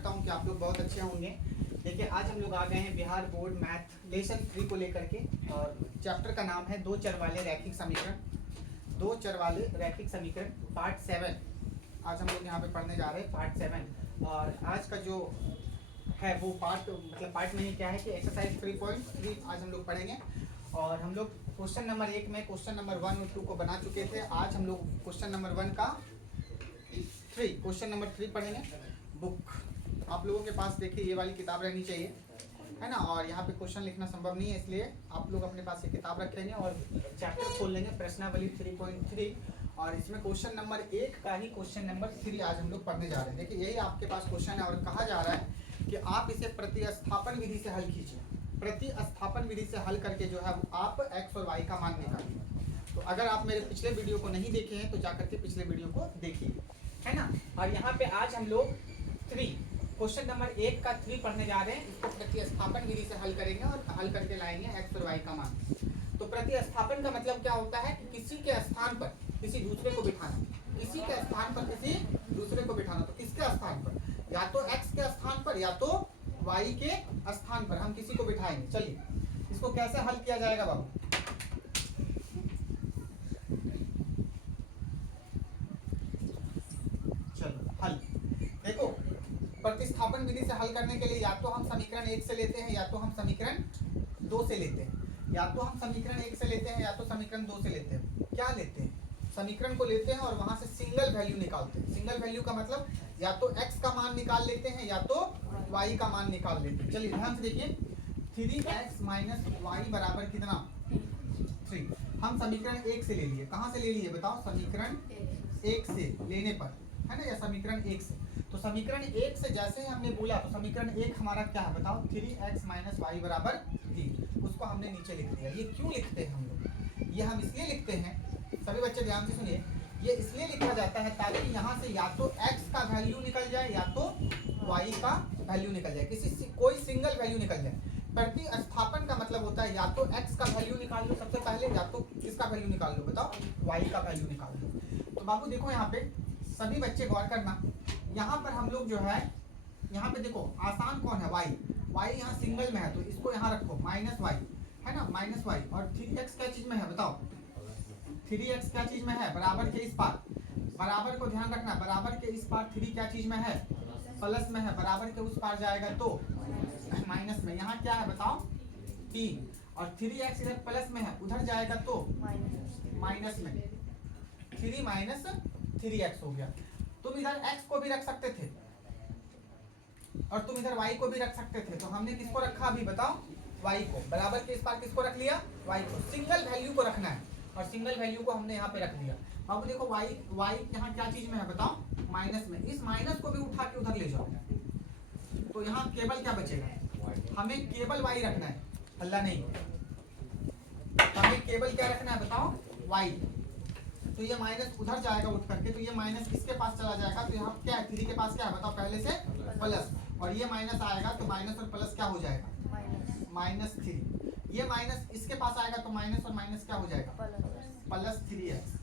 हूँ कि आप लोग बहुत अच्छे होंगे। देखिए आज हम लोग आ गए हैं बिहार बोर्ड मैथ लेसन 3 को लेकर के, और चैप्टर का नाम है दो चर वाले रैखिक समीकरण। दो चर वाले रैखिक समीकरण पार्ट 7 आज हम लोग यहाँ पे पढ़ने जा रहे हैं, पार्ट 7। और आज का जो है वो पार्ट नहीं, क्या है कि एक्सरसाइज 3.3 आज हम लोग पढ़ेंगे। और हम लोग क्वेश्चन नंबर 1 में क्वेश्चन नंबर 1 और 2 को बना चुके थे। आज हम लोग क्वेश्चन नंबर 1 का क्वेश्चन नंबर 3 पढ़ेंगे। बुक आप लोगों के पास देखिए ये वाली किताब रहनी चाहिए, है ना। और यहाँ पे क्वेश्चन लिखना संभव नहीं है, इसलिए आप लोग अपने पास ये किताब रखेंगे और चैप्टर खोल लेंगे प्रश्नावली 3.3। और इसमें क्वेश्चन नंबर 1 का ही क्वेश्चन नंबर 3 आज हम लोग पढ़ने जा रहे हैं। देखिए यही आपके पास क्वेश्चन है और कहा जा रहा है कि आप इसे प्रतिस्थापन विधि से हल कीजिए। प्रतिस्थापन विधि से हल करके जो है आप एक्स और वाई का मान निकालिए। तो अगर आप मेरे पिछले वीडियो को नहीं देखे हैं तो जाकर के पिछले वीडियो को देखिए, है ना। और यहाँ पे आज हम लोग क्वेश्चन नंबर 1 का 3 पढ़ने जा रहे हैं। इसको प्रतिस्थापन विधि से हल करेंगे और हल करके लाएंगे एक्स और वाई का मान। तो प्रतिस्थापन का मतलब क्या होता है कि किसी के स्थान पर किसी दूसरे को बिठाना, किसी के स्थान पर किसी दूसरे को बिठाना। तो किसके स्थान पर? या तो एक्स के स्थान पर या तो वाई के स्थान पर हम किसी को बिठाएंगे। चलिए इसको कैसे हल किया जाएगा बाबू? चलो हल देखो, प्रतिस्थापन विधि से हल करने के लिए या तो हम समीकरण 1 से लेते हैं या तो हम समीकरण 2 से लेते हैं। या तो हम समीकरण 1 से लेते हैं या तो समीकरण 2 से लेते हैं। क्या लेते हैं? समीकरण को लेते हैं और वहां से सिंगल वैल्यू निकालते हैं। सिंगल वैल्यू का मतलब या तो x का मान निकाल लेते हैं या तो y का मान निकाल लेते हैं। चलिए ध्यान से देखिए, 3x माइनस वाई बराबर कितना? 3। हम समीकरण 1 से ले लिए। कहाँ से ले लिए बताओ? समीकरण 1 से लेने पर, है ना, या समीकरण 1 से। तो समीकरण 1 से जैसे ही हमने बोला तो समीकरण 1 हमारा क्या है बताओ? 3x माइनस वाई बराबर 3। उसको हमने नीचे लिख दिया। ये क्यों लिखते हैं हम लोग? ये हम इसलिए लिखते हैं, सभी बच्चे ध्यान से सुनिए, ये इसलिए लिखा जाता है ताकि यहाँ से या तो x का वैल्यू निकल जाए या तो y का वैल्यू निकल जाए, कोई सिंगल वैल्यू निकल जाए। प्रतिस्थापन का मतलब होता है या तो x का वैल्यू निकाल लो सबसे पहले, या तो किसका वैल्यू निकाल लो बताओ? y का वैल्यू निकाल लो। तो बाबू देखो यहाँ पे सभी बच्चे गौर करना, यहाँ पर हम लोग जो है, यहाँ पे देखो आसान कौन है? y यहाँ सिंगल में है तो इसको यहाँ रखो माइनस वाई, है ना, माइनस वाई। और 3x क्या चीज में है बताओ? 3x क्या चीज में है? बराबर के इस पार, बराबर को ध्यान रखना, बराबर के इस पार 3 क्या चीज में है? प्लस में है। बराबर के उस पार जाएगा तो माइनस में। यहाँ क्या है बताओ? 3। और 3x इधर प्लस में है, उधर जाएगा तो माइनस में। 3 माइनस 3x हो गया। तुम इधर x को भी रख सकते थे और तुम इधर y को भी रख सकते थे। तो हमने किसको रखा अभी बताओ? y को। बराबर के इस पार किसको रख लिया? y को। सिंगल वैल्यू को रखना है और सिंगल वैल्यू को हमने यहाँ पे रख दिया। अब देखो y यहाँ क्या चीज में है बताओ? माइनस में। इस माइनस को भी उठा के उधर ले जाओ तो यहाँ केवल क्या बचेगा? हमें केवल y रखना है, अल्लाह नहीं। हमें केवल क्या रखना है बताओ? y। तो ये माइनस उधर जाएगा उठ करके, तो ये माइनस किसके पास चला जाएगा? तो यहाँ क्या है? 3 के पास क्या है बताओ? पहले से प्लस। और ये माइनस आएगा तो माइनस और प्लस क्या हो जाएगा? माइनस 3। ये माइनस इसके पास आएगा तो माइनस और माइनस क्या हो जाएगा? Plus 3x।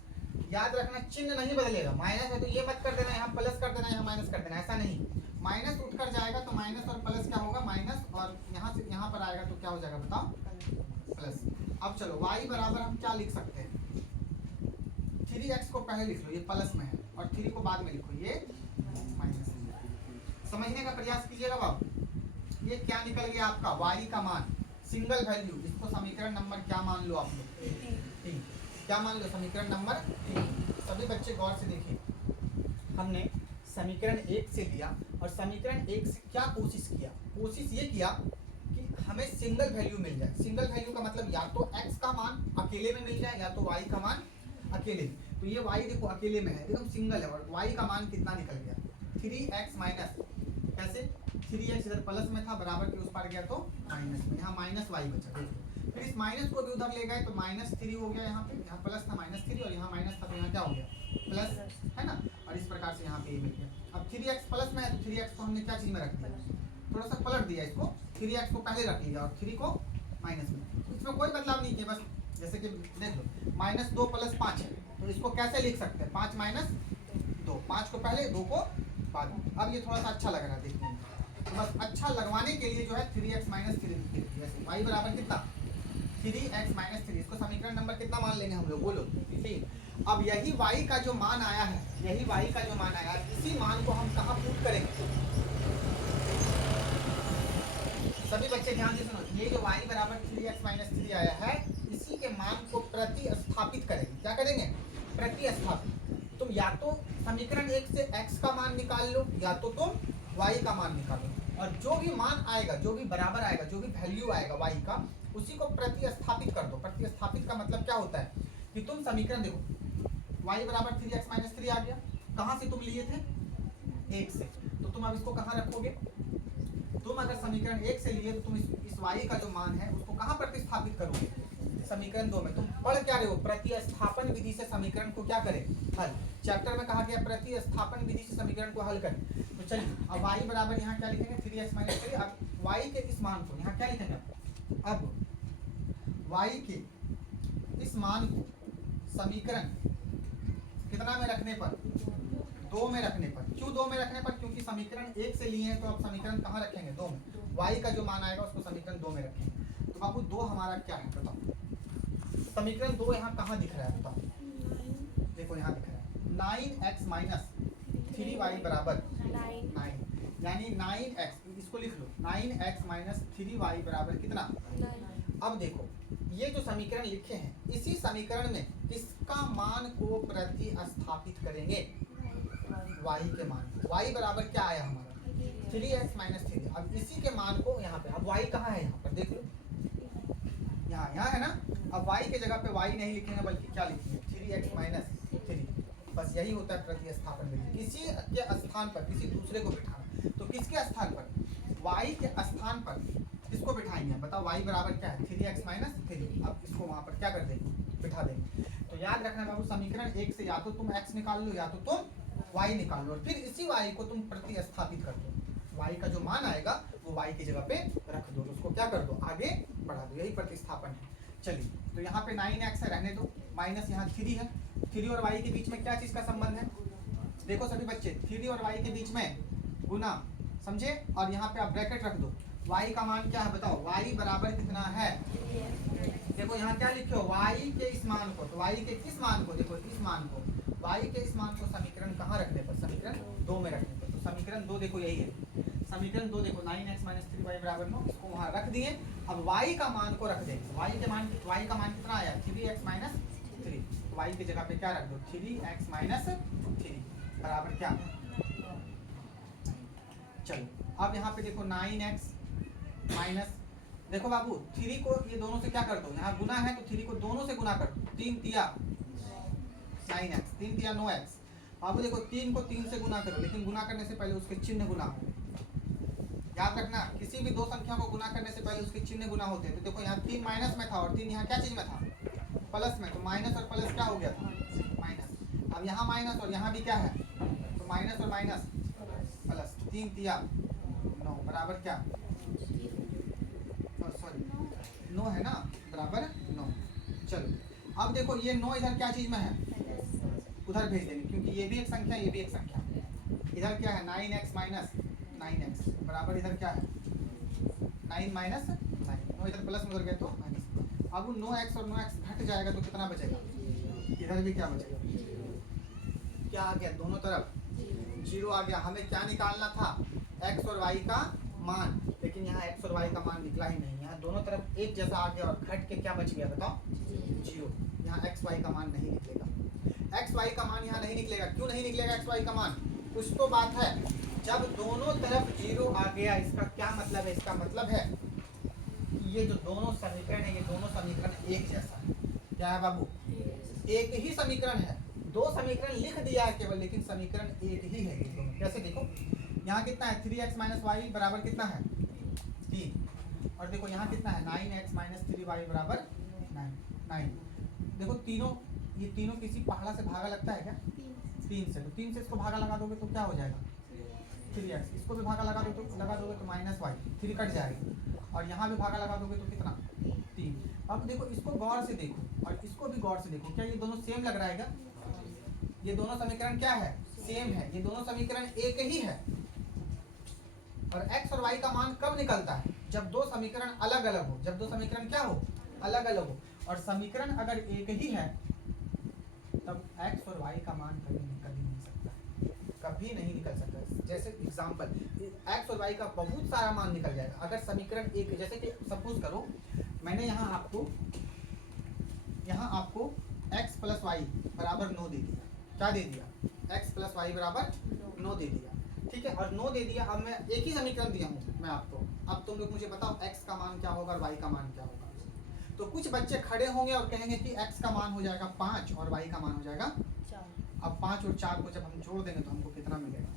याद रखना चिन्ह नहीं बदलेगा। माइनस है तो ये मत कर देना यहाँ प्लस कर देना, यहाँ माइनस कर देना, ऐसा नहीं। माइनस उठ कर जाएगा तो माइनस और प्लस क्या होगा? माइनस। और यहाँ से यहाँ पर आएगा तो क्या हो जाएगा बताओ? प्लस। अब चलो y बराबर हम क्या लिख सकते हैं? 3x को पहले लिख लो, ये प्लस में है, और 3 को बाद में लिखो, ये माइनस में। समझने का प्रयास कीजिएगा बाबू। ये क्या निकल गया आपका? y का मान, सिंगल वैल्यू। इसको समीकरण नंबर क्या मान लो आप लोग? 3। क्या मान लो? समीकरण नंबर 3। सभी बच्चे गौर से देखिए, हमने समीकरण 1 से लिया और समीकरण 1 से क्या कोशिश किया? कोशिश ये किया कि हमें सिंगल वैल्यू मिल जाए। सिंगल वैल्यू का मतलब या तो x का मान अकेले में मिल जाए या तो y का मान अकेले। तो ये y देखो अकेले में है, एकदम सिंगल है, और y का मान कितना निकल गया? 3x माइनस, कैसे? 3x इधर प्लस में था, बराबर के उस पार गया तो माइनस में। यहाँ माइनस y बचा। देखो फिर इस माइनस को भी उधर ले गए तो माइनस 3 हो गया। यहाँ पे यहाँ प्लस था माइनस 3, और यहाँ माइनस था तो यहाँ क्या हो गया? प्लस, है ना। और इस प्रकार से यहाँ पे ये मिल गया। अब 3x प्लस में है तो 3x को हमने क्या चीज में रख दिया? थोड़ा सा पलट दिया इसको। 3x को पहले रख लिया और 3 को माइनस में। इसमें कोई बदलाव नहीं किया, बस जैसे कि देख लो माइनस 2 प्लस 5 है तो इसको कैसे लिख सकते हैं? 5 माइनस 2, 5 को पहले 2 को बाद में। अब ये थोड़ा सा अच्छा लग रहा है देखने में, तो बस अच्छा लगवाने के लिए जो है 3x माइनस 3 लिख दिया। जैसे y बराबर कितना 3x माइनस 3, इसको समीकरण नंबर कितना मान लेंगे हम लोग, बोलो 3। अब यही y का जो मान आया है, यही y का जो मान आया है, इसी मान को हम कहाँ पुट करेंगे। सभी बच्चे ध्यान से सुनो, ये जो y बराबर 3x माइनस 3 आया है, इसी के मान को प्रतिस्थापित करेंगे। क्या करेंगे, प्रतिस्थापित। तुम या तो समीकरण 1 से x का मान निकाल लो, या तो तुम y का मान निकालो, और जो भी मान आएगा, जो भी बराबर आएगा, जो भी वैल्यू आएगा y का, उसी को प्रतिस्थापित कर दो। प्रतिस्थापित का मतलब क्या होता है कि तुम समीकरण देखो, y बराबर 3x माइनस 3 आ गया, कहाँ से तुम लिए थे, 1 से, तो तुम अब इसको कहाँ रखोगे। तुम अगर समीकरण 1 से लिए तो तुम इस y का जो मान है उसको कहाँ प्रतिस्थापित करोगे, समीकरण 2 में। तुम पढ़ क्या रहे हो, प्रतिस्थापन विधि से समीकरण को क्या करें, हल। चैप्टर में कहा गया प्रतिस्थापन विधि से समीकरण को हल करें। तो चलिए अब y बराबर यहाँ क्या लिखेंगे 3x माइनस 3। अब y के इस मान को यहाँ क्या लिखेंगे, अब y के इस मान को समीकरण कितना में रखने पर, 2 में रखने पर। क्यों 2 में रखने पर, क्योंकि समीकरण 1 से लिए हैं, तो अब समीकरण कहाँ रखेंगे, 2 में। y का जो मान आएगा उसको समीकरण 2 में रखेंगे। तो बाबू 2 हमारा क्या है बताओ, समीकरण 2 यहाँ कहाँ दिख रहा है बताओ, देखो यहाँ दिख रहा है 9x माइनस 3y बराबर 9, यानी 9x, इसको लिख लो 9x माइनस 3y बराबर कितना 9। अब देखो ये जो समीकरण लिखे हैं, इसी समीकरण में किसका मान को प्रतिस्थापित करेंगे, y के मान। y बराबर क्या आया हमारा 3x माइनस 3। अब इसी के मान को यहाँ पे, अब y कहाँ है, यहाँ पर देख लो, यहाँ है ना। अब y के जगह पे y नहीं लिखेंगे, बल्कि क्या लिखेंगे 3x माइनस 3। बस यही होता है प्रतिस्थापन विधि। किसी के स्थान पर किसी दूसरे को बिठाना, तो किसके स्थान पर, y के स्थान पर किसको बिठाएंगे, बताओ y बराबर क्या है 3x माइनस 3। अब इसको वहाँ पर क्या कर देंगे, बिठा देंगे। तो याद रखना बाबू, समीकरण 1 से या तो तुम x निकाल लो, या तो तुम y निकाल लो, और फिर इसी y को तुम प्रतिस्थापित कर दो। y का जो मान आएगा वो y की जगह पे रख दो, उसको क्या कर दो, आगे बढ़ा दो, यही प्रतिस्थापन है। चलिए तो यहाँ पे 9x है, रहने दो, माइनस यहाँ 3 है। 3 और y के बीच में क्या चीज का संबंध है, देखो सभी बच्चे, 3 और y के बीच में गुना, समझे। और यहाँ पे आप ब्रैकेट रख दो, y का मान क्या है बताओ, y बराबर कितना है, देखो यहाँ क्या लिखे हो, y के इस मान को, तो y के किस मान को, देखो इस मान को, y के इस मान को समीकरण कहाँ रखने पर, समीकरण 2 में रखने पर। तो समीकरण 2 देखो यही है, समीकरण 2 देखो 9x माइनस 3y बराबर 9, इसको वहाँ रख दिए। अब y का मान को रख देंगे, y का मान कितना आया 3x माइनस 3, y की जगह पे क्या रख दो 3x माइनस 3 बराबर क्या, चलो अब यहाँ पे देखो 9x माइनस, देखो बाबू 3 को ये दोनों से क्या कर दो, यहाँ गुना है तो 3 को दोनों से गुना कर दो, 3 तिया 9x, 3 तिया 9x। बाबू देखो 3 को 3 से गुना करो, लेकिन गुना करने से पहले उसके चिन्ह गुना हो। याद रखना, किसी भी दो संख्या को गुना करने से पहले उसके चिन्ह गुना होते हैं। तो देखो यहाँ 3 माइनस में था और 3 यहाँ क्या चीज में था, प्लस में, तो माइनस और प्लस क्या हो गया था, माइनस। अब यहाँ माइनस और यहाँ भी क्या है, तो माइनस और माइनस प्लस, 3 तिया 9 बराबर क्या, सॉरी 9 है ना, बराबर 9। चलो अब देखो ये 9 इधर क्या चीज में है, उधर भेज देंगे, क्योंकि ये भी एक संख्या, ये भी एक संख्या। इधर क्या है 9x माइनस 9x बराबर, इधर क्या है 9 माइनस 9, 9 इधर प्लस में उधर गया तो माइनस। अब 9x और 9x घट जाएगा तो कितना बचेगा, इधर भी क्या बचेगा, क्या आ गया, दोनों तरफ 0 आ गया। हमें क्या निकालना था, x और y का मान, लेकिन यहाँ x और y का मान निकला ही नहीं, यहाँ दोनों तरफ एक जैसा आ गया और घट के क्या बच गया बताओ 0। यहाँ x y का मान नहीं निकलेगा, x y का मान यहाँ नहीं निकलेगा। क्यों नहीं निकलेगा x y का मान, कुछ तो बात है, जब दोनों तरफ 0 आ गया, इसका क्या मतलब है, इसका मतलब है कि ये जो दोनों समीकरण है, ये दोनों समीकरण एक जैसा है। क्या है बाबू, एक ही समीकरण है, दो समीकरण लिख दिया है केवल, लेकिन समीकरण एक ही है ये दोनों। कैसे देखो, यहाँ कितना है 3x माइनस वाई बराबर कितना है 3, और देखो यहाँ कितना है 9x माइनस 3y बराबर 9। देखो तीनों, ये तीनों किसी पहाड़ा से भागा लगता है क्या, 3 से, तो 3 से इसको भागा लगा दोगे तो क्या हो जाएगा 3x, इसको भी भागा लगा दोगे तो माइनस वाई, 3 कट जाएगा, और यहाँ भी भागा लगा दोगे तो कितना 3। अब देखो इसको गौर से देखो और इसको भी गौर से देखो, क्या ये दोनों सेम लग रहा है क्या, ये दोनों समीकरण क्या है सेम है, ये दोनों समीकरण एक ही है। और x और y का मान कब निकलता है? जब दो समीकरण अलग अलग हो। जब दो समीकरण क्या हो? अलग अलग हो। और समीकरण अगर एक ही है तब x और y का मान कभी निकल ही नहीं सकता, कभी नहीं निकल सकता। जैसे एग्जांपल, x और y का बहुत सारा मान निकल जाएगा अगर समीकरण एक, जैसे कि सपोज करो मैंने यहाँ आपको x प्लस वाई बराबर 9 दे दिया। क्या दे दिया? x प्लस वाई बराबर 9 दे दिया, ठीक है। और 9 दे दिया, अब मैं एक ही समीकरण दिया हूँ मैं आपको। अब तुम लोग मुझे बताओ x का मान क्या होगा और y का मान क्या होगा। तो कुछ बच्चे खड़े होंगे और कहेंगे कि x का मान हो जाएगा 5 और y का मान हो जाएगा 4। अब 5 और 4 को जब हम जोड़ देंगे तो हमको कितना मिलेगा?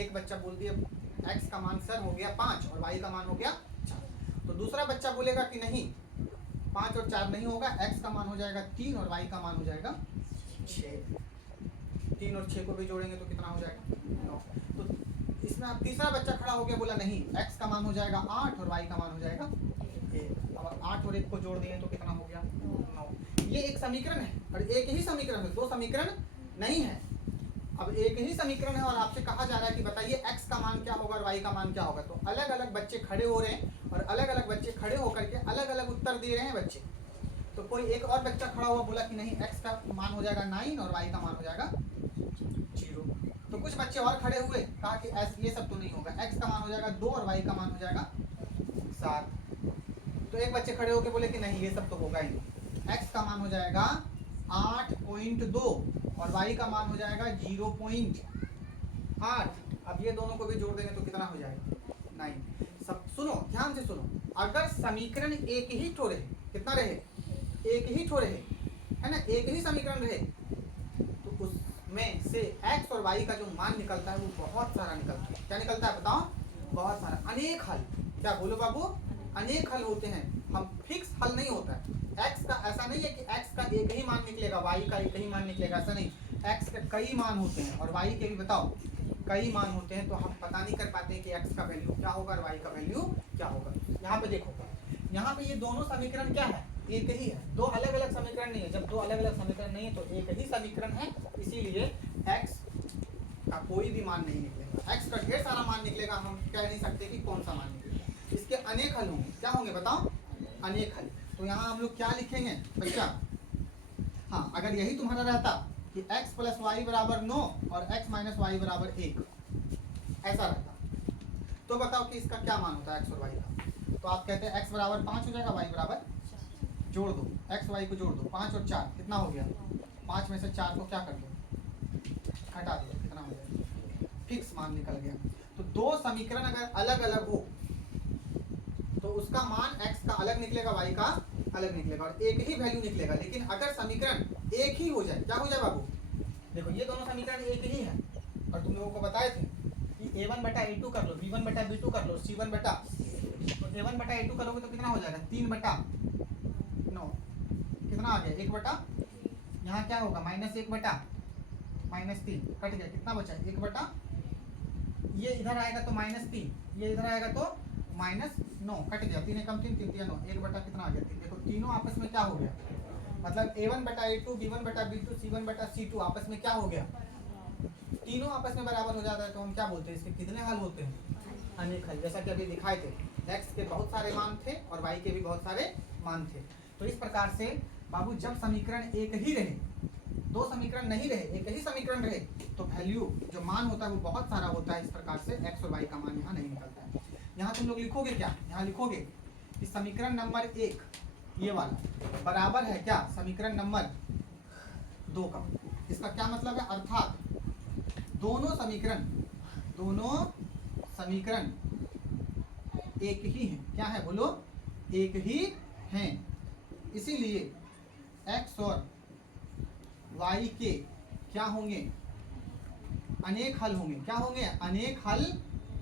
एक बच्चा बोल दिया x का मान सर हो गया 5 और y का मान हो गया 4। तो दूसरा बच्चा बोलेगा कि नहीं, 5 और 4 नहीं होगा, x का मान हो जाएगा 3 और y का मान हो जाएगा 6। 3 और 6 को भी जोड़ेंगे तो कितना हो जाएगा? 9। तो इसमें अब तीसरा बच्चा खड़ा हो गया, बोला नहीं, x का मान हो जाएगा 8 और y का मान हो जाएगा 1। अब 8 और 1 को जोड़ दिए तो कितना हो गया? 9। ये एक समीकरण है और एक ही समीकरण है, दो समीकरण नहीं है। अब एक ही समीकरण है और आपसे कहा जा रहा है कि बताइए x का मान क्या होगा और y का मान क्या होगा। तो अलग अलग बच्चे खड़े हो रहे हैं और अलग अलग बच्चे खड़े होकर के अलग अलग उत्तर दे रहे हैं बच्चे। तो कोई एक और बच्चा खड़ा हुआ बोला कि नहीं, x का मान हो जाएगा 9 और y का मान हो जाएगा 0। तो कुछ बच्चे और खड़े हुए, कहा कि ये सब तो नहीं होगा, x का मान हो जाएगा 2 और y का मान हो जाएगा 7। तो एक बच्चे खड़े होकर बोले कि नहीं, ये सब तो होगा ही नहीं, x का मान हो जाएगा 8.2 और y का मान हो जाएगा 0.8। अब ये दोनों को भी जोड़ देंगे तो कितना हो जाएगा? 9। सब सुनो, ध्यान से सुनो, अगर समीकरण एक ही ठो रहे, कितना रहे? एक ही ठो रहे, है ना, एक ही समीकरण रहे, तो उसमें से x और y का जो मान निकलता है वो बहुत सारा निकलता है। क्या निकलता है बताओ? बहुत सारा, अनेक हल। क्या बोलो बाबू? अनेक हल होते हैं, हम फिक्स हल नहीं होता है। x का ऐसा नहीं है कि x का एक ही मान निकलेगा, y का एक ही मान निकलेगा, ऐसा नहीं। x के कई मान होते हैं और y के भी बताओ कई मान होते हैं। तो हम पता नहीं कर पाते कि x का वैल्यू क्या होगा और y का वैल्यू क्या होगा। यहाँ पे देखो, यहाँ पे ये दोनों समीकरण क्या है? एक ही है, दो अलग अलग समीकरण नहीं है। जब दो अलग अलग समीकरण नहीं है तो एक ही समीकरण है, इसीलिए x का कोई भी मान नहीं निकलेगा। x का ढेर सारा मान निकलेगा, हम कह नहीं सकते कि कौन सा मान निकलेगा। इसके अनेक हल होंगे। क्या होंगे बताओ? अनेक हल। तो यहाँ हम लोग क्या लिखेंगे बच्चा? हाँ, अगर यही तुम्हारा रहता कि x प्लस वाई बराबर 9 और x माइनस वाई बराबर 1, ऐसा रहता, तो बताओ कि इसका क्या मान होता है x और y का। तो आप कहते हैं x बराबर 5 हो जाएगा, y बराबर, जोड़ दो, x y को जोड़ दो, 5 और 4 कितना हो गया? 5 में से 4 को क्या कर दो? हटा दो, कितना हो जाएगा? फिक्स मान निकल गया। तो दो समीकरण अगर अलग अलग हो तो उसका मान x का अलग निकलेगा, y का अलग निकलेगा और एक ही वैल्यू निकलेगा। लेकिन अगर समीकरण एक ही हो जाए, क्या हो जाए बाबू? देखो ये दोनों समीकरण एक ही है और तुम लोगों को बताए थे कि a1 बटा a2 कर लो, b1 बटा b2 कर लो, c1 बटा, तो a1 बटा a2 करोगे तो कितना हो जाएगा? 3 बटा 9, कितना आ गया? 1 बटा, यहाँ क्या होगा? -1 बटा -3, कट गया, कितना बचा? 1 बटा, ये इधर आएगा तो -3, ये इधर आएगा तो -9, कट गया, 3 एकम 3, 3 3 9, 1 बटा कितना आ गया? 3। देखो तीनों आपस में क्या हो गया? मतलब a1 बटा a2, b1 बटा b2, c1 बटा c2 आपस में क्या हो गया? तीनों आपस में बराबर हो जाता है। तो हम क्या बोलते हैं? इसके कितने हल होते हैं? अनेक हल। जैसा कि अभी दिखाए थे, x के बहुत सारे मान थे और y के भी बहुत सारे मान थे। तो इस प्रकार से बाबू जब समीकरण एक ही रहे, दो समीकरण नहीं रहे, एक ही समीकरण रहे, तो वैल्यू जो मान होता है वो बहुत सारा होता है। इस प्रकार से x और y का मान यहाँ नहीं निकलता है। यहाँ तुम लोग लिखोगे क्या? यहाँ लिखोगे कि समीकरण नंबर 1 ये वाला बराबर है क्या? समीकरण नंबर 2 का। इसका क्या मतलब है? अर्थात दोनों समीकरण एक ही हैं। क्या है बोलो? एक ही हैं। इसीलिए x और y के क्या होंगे? अनेक हल होंगे। क्या होंगे? अनेक हल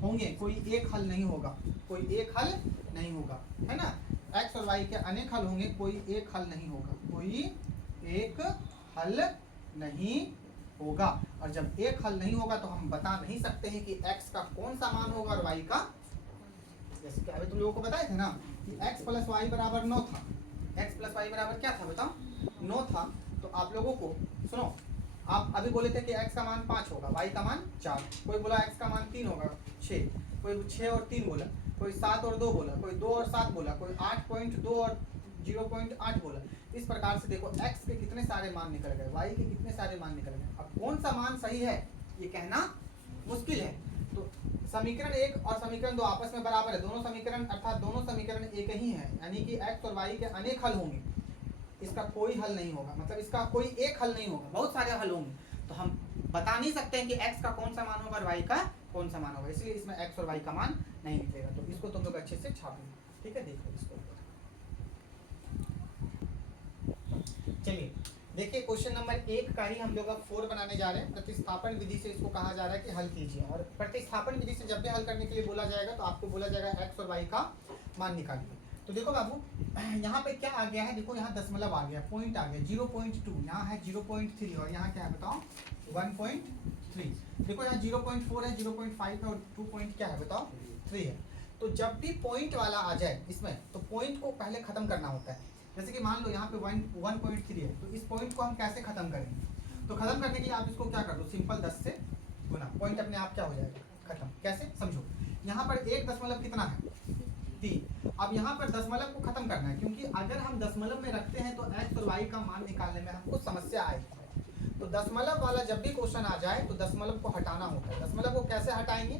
होंगे, कोई एक हल नहीं होगा, कोई एक हल नहीं होगा, है ना। x और y के अनेक हल होंगे, कोई एक हल नहीं होगा, कोई एक हल नहीं होगा। और जब एक हल नहीं होगा तो हम बता नहीं सकते हैं कि x का कौन सा मान होगा और y का। जैसे कि अभी तुम लोगों को बताए थे ना कि x प्लस वाई बराबर 9 था। x प्लस वाई बराबर क्या था बताओ? 9 था। तो आप लोगों को सुनो, आप अभी बोले थे कि x का मान 5 होगा, y का मान 4, कोई बोला x का मान 3 होगा 6, कोई 6 और 3 बोला, कोई 7 और 2 बोला, कोई 2 और 7 बोला, कोई 8.2 और 0.8 बोला। इस प्रकार से देखो x के कितने सारे मान निकल गए, y के कितने सारे मान निकल गए। अब कौन सा मान सही है ये कहना मुश्किल है। तो समीकरण 1 और समीकरण 2 आपस में बराबर है, दोनों समीकरण अर्थात दोनों समीकरण एक ही है, यानी कि x और y के अनेक हल होंगे, इसका कोई हल नहीं होगा, मतलब इसका कोई एक हल नहीं होगा, बहुत सारे हल होंगे। तो हम बता नहीं सकते हैं कि x का कौन सा मान होगा और y का कौन सा मान होगा, इसलिए इसमें x और y का मान नहीं निकलेगा। तो इसको तुम लोग अच्छे से छाप लो, ठीक है। देखो इसको, चलिए देखिए क्वेश्चन नंबर 1 का ही हम लोग अब 4 बनाने जा रहे हैं। प्रतिस्थापन विधि से इसको कहा जा रहा है कि हल कीजिए, और प्रतिस्थापन विधि से जब भी हल करने के लिए बोला जाएगा तो आपको बोला जाएगा x और y का मान निकालिए। तो देखो बाबू यहाँ पे क्या आ गया है, देखो यहाँ दशमलव आ गया, पॉइंट आ गया 0.2, यहाँ है 0.3 और यहाँ क्या है बताओ 1.3। देखो यहाँ 0.4 है, 0.5 है और 2 पॉइंट क्या है बताओ 3 है। तो जब भी पॉइंट वाला आ जाए इसमें तो पॉइंट को पहले खत्म करना होता है। जैसे कि मान लो यहाँ पे 1.3 है, तो इस पॉइंट को हम कैसे खत्म करेंगे। तो खत्म करने के लिए आप इसको क्या कर दो, सिंपल 10 से गुना, पॉइंट अपने आप क्या हो जाएगा खत्म। कैसे समझो, यहाँ पर एक दशमलव कितना है 3। अब यहाँ पर दशमलव को खत्म करना है, क्योंकि अगर हम दशमलव में रखते हैं तो x और y का मान निकालने में हमको समस्या आएगी। तो दशमलव वाला जब भी क्वेश्चन आ जाए तो दशमलव को हटाना होता है। दशमलव को कैसे हटाएंगे,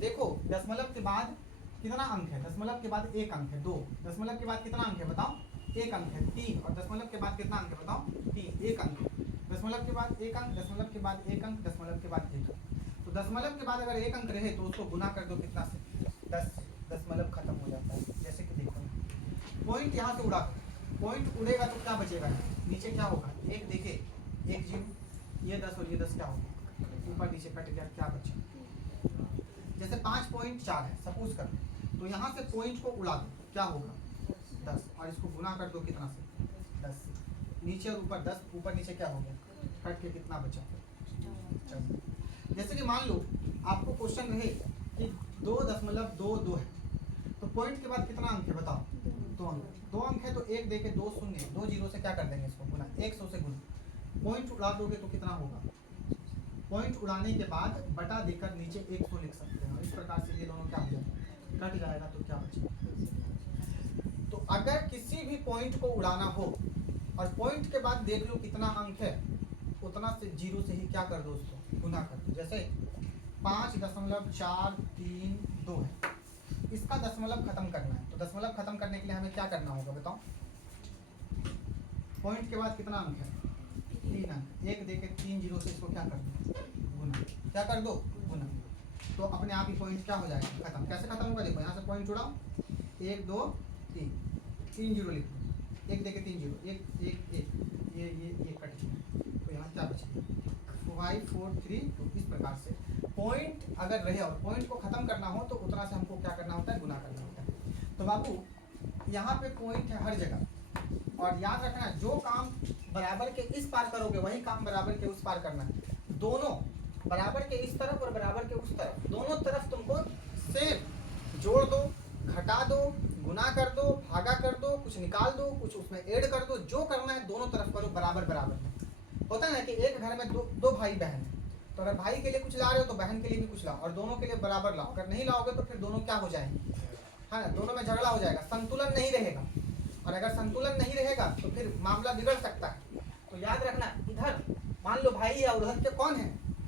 देखो दशमलव के बाद कितना अंक है, दशमलव के बाद एक अंक है 2, दशमलव के बाद कितना अंक है बताओ एक अंक है 3, और दशमलव के बाद कितना अंक है बताओ 3, एक अंक, दशमलव के बाद एक अंक, दशमलव के बाद एक अंक, दशमलव के बाद एक अंक। तो दशमलव के बाद अगर एक अंक रहे तो उसको गुना कर दो कितना से 10, दशमलव खत्म हो जाता है। जैसे कि देखो पॉइंट यहाँ से उड़ा, पॉइंट उड़ेगा तो क्या बचेगा, नीचे क्या होगा एक, देखे एक 0, ये 10 और ये 10 क्या होगा ऊपर नीचे कट गया, क्या बचा। जैसे 5.4 है सपोज कर, तो यहाँ से पॉइंट को उड़ा दो क्या होगा 10, और इसको गुना कर दो कितना से 10, नीचे और ऊपर 10, ऊपर नीचे क्या हो गया कट के कितना बचा 14। जैसे कि मान लो आपको क्वेश्चन रहे कि 2.22 है, तो पॉइंट के बाद कितना अंक है बताओ 2 अंक है, तो एक देके 2 शून्य 2 जीरो से क्या कर देंगे इसको गुना 100 से गुना, पॉइंट उड़ा दोगे तो कितना होगा, पॉइंट उड़ाने के बाद बटा देकर नीचे 100 लिख सकते हैं, और इस प्रकार से ये दोनों क्या हो जाएगा कट जाएगा, तो क्या बचेगा। तो अगर किसी भी पॉइंट को उड़ाना हो और पॉइंट के बाद देख लो कितना अंक है, उतना से जीरो से ही क्या कर दो उसको गुना कर दो। जैसे 5.432 है, इसका दशमलव खत्म करना है, तो दशमलव खत्म करने के लिए हमें क्या करना होगा बताओ, पॉइंट के बाद कितना अंक है 3 अंक, एक देके 3 जीरो से इसको क्या कर दो गुना, क्या कर दो गुना, तो अपने आप ही पॉइंट क्या हो जाएगा खत्म। कैसे खत्म होगा, देखो यहाँ से पॉइंट उड़ाओ 1 2 3 3 जीरो लिख दो, एक देके 3 जीरो, एक एक एक, ये कट गया, तो यहाँ क्या बचेगा 5 4 3 2। इस प्रकार से पॉइंट अगर रहे और पॉइंट को खत्म करना हो तो उतना से हमको क्या करना होता है गुना करना होता है। तो बाबू यहाँ पे पॉइंट है हर जगह, और याद रखना जो काम बराबर के इस पार करोगे वही काम बराबर के उस पार करना है। दोनों बराबर के इस तरफ और बराबर के उस तरफ, दोनों तरफ तुमको सेम जोड़ दो, घटा दो, गुना कर दो, भागा कर दो, कुछ निकाल दो, कुछ उसमें ऐड कर दो, जो करना है दोनों तरफ करो बराबर बराबर। होता है ना कि एक घर में दो भाई बहन है, तो अगर भाई के लिए कुछ ला रहे हो तो बहन के लिए भी कुछ लाओ, और दोनों के लिए बराबर लाओ। अगर नहीं लाओगे तो फिर दोनों क्या हो जाएंगे, है ना, दोनों में झगड़ा हो जाएगा, संतुलन नहीं रहेगा, और अगर संतुलन नहीं रहेगा तो फिर मामला बिगड़ सकता है। तो याद रखना इधर मान लो भाई है और उधर के कौन है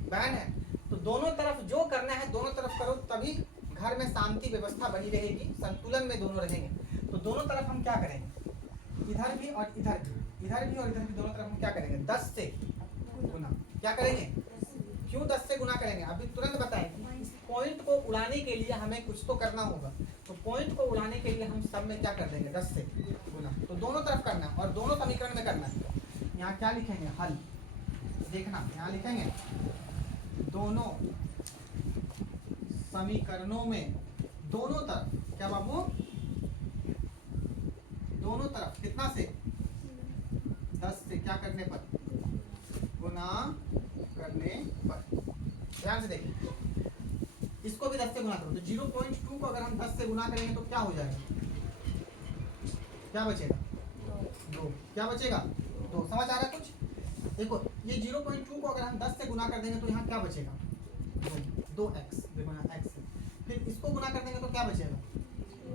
बहन है, तो दोनों तरफ जो करना है दोनों तरफ करो, तभी घर में शांति व्यवस्था बनी रहेगी, संतुलन में दोनों रहेंगे। तो दोनों तरफ हम क्या करेंगे, इधर भी और इधर भी, इधर भी और इधर भी, दोनों तरफ हम क्या करेंगे 10 से गुना। क्या करेंगे, क्यों 10 से गुना करेंगे, अभी तुरंत बताएं। पॉइंट को उड़ाने के लिए हमें कुछ तो करना होगा, तो पॉइंट को उड़ाने के लिए हम सब में क्या कर देंगे 10 से गुना। तो दोनों तरफ करना है और दोनों समीकरण में करना है। यहाँ क्या लिखेंगे हल, देखना यहाँ लिखेंगे दोनों समीकरणों में दोनों तरफ क्या बाबू, दोनों तरफ कितना से 10 से क्या करने पर गुना करने पर। ध्यान से देखिए इसको भी 10 से गुना करो, तो 0.2 को अगर हम 10 से गुना करेंगे तो क्या हो जाएगा, क्या बचेगा 2, क्या बचेगा 2। समझ आ रहा है कुछ, देखो ये 0.2 को अगर हम 10 से गुना कर देंगे तो यहाँ क्या बचेगा, 2x, देखो यहाँ x है। फिर इसको गुना कर देंगे तो क्या बचेगा,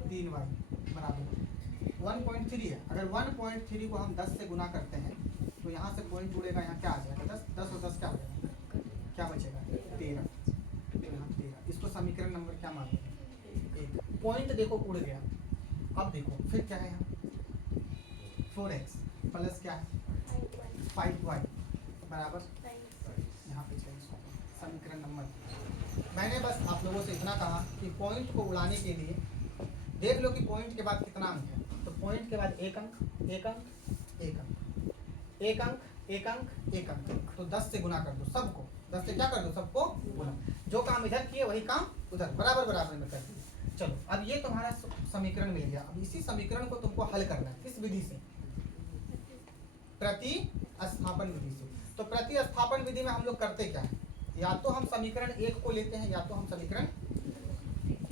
3y बराबर 1.3 है। अगर 1.3 को हम 10 से गुना करते हैं तो यहाँ से पॉइंट जुड़ेगा, यहाँ क्या आ जाएगा 10, 10 और 10 क्या हो जाएगा, क्या बचेगा 13, तो यहाँ 13। इसको समीकरण नंबर क्या मान लेंगे, 1। पॉइंट देखो उड़ गया। अब देखो फिर क्या है यहाँ, 4x प्लस क्या है 5y बराबर यहाँ पे समीकरण नंबर। मैंने बस आप लोगों से इतना कहा कि पॉइंट को उड़ाने के लिए देख लो कि पॉइंट के बाद कितना अंक है। तो पॉइंट के बाद एक अंक, एक अंक, एक अंक, एक अंक, एक अंक, एक अंक। तो 10 से गुना कर दो सबको, 10 से क्या कर दो सबको गुना। जो काम इधर किए वही काम उधर बराबर बराबर में कर दिए। चलो अब ये तुम्हारा समीकरण मिल गया। अब इसी समीकरण को तुमको हल करना है किस विधि से, प्रतिस्थापन विधि से। तो प्रतिस्थापन विधि में हम लोग करते क्या है, या तो हम समीकरण 1 को लेते हैं या तो हम समीकरण,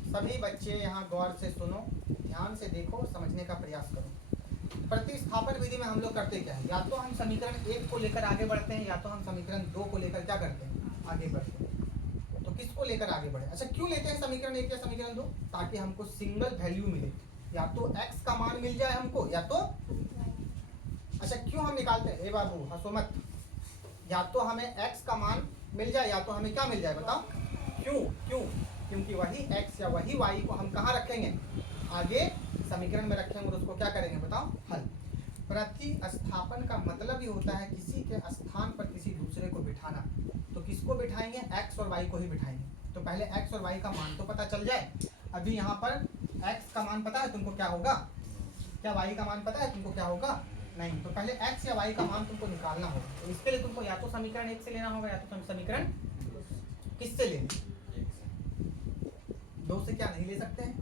सभी बच्चे यहाँ गौर से सुनो, ध्यान से देखो, समझने का प्रयास करो। प्रतिस्थापन विधि में हम लोग करते क्या है, या तो हम समीकरण 1 को लेकर आगे बढ़ते हैं या तो हम समीकरण 2 को लेकर क्या करते हैं, आगे बढ़ते हैं। तो किसको लेकर आगे बढ़े, अच्छा क्यों लेते हैं समीकरण 1 या समीकरण 2, ताकि हमको सिंगल वैल्यू मिले, या तो x का मान मिल जाए हमको या तो, अच्छा क्यों हम निकालते हैं, ए बाबू हंसो मत, या तो हमें x का मान मिल जाए या तो हमें क्या मिल जाए बताओ, क्यों क्यों, क्योंकि वही x या वही y को हम कहाँ रखेंगे, आगे समीकरण में रखेंगे और उसको क्या करेंगे बताओ, हल। प्रतिस्थापन का मतलब ही होता है किसी के स्थान पर किसी दूसरे को बिठाना। तो किसको बिठाएंगे, x और y को ही बिठाएंगे। तो पहले x और y का मान तो पता चल जाए। अभी यहाँ पर x का मान पता है तुमको क्या होगा, क्या y का मान पता है तुमको क्या होगा, नहीं। तो पहले x या y का मान तुमको निकालना होगा। तो इसके लिए तुमको या तो समीकरण 1 से लेना होगा या तो समीकरण किससे लेना, 2 से क्या नहीं ले सकते हैं,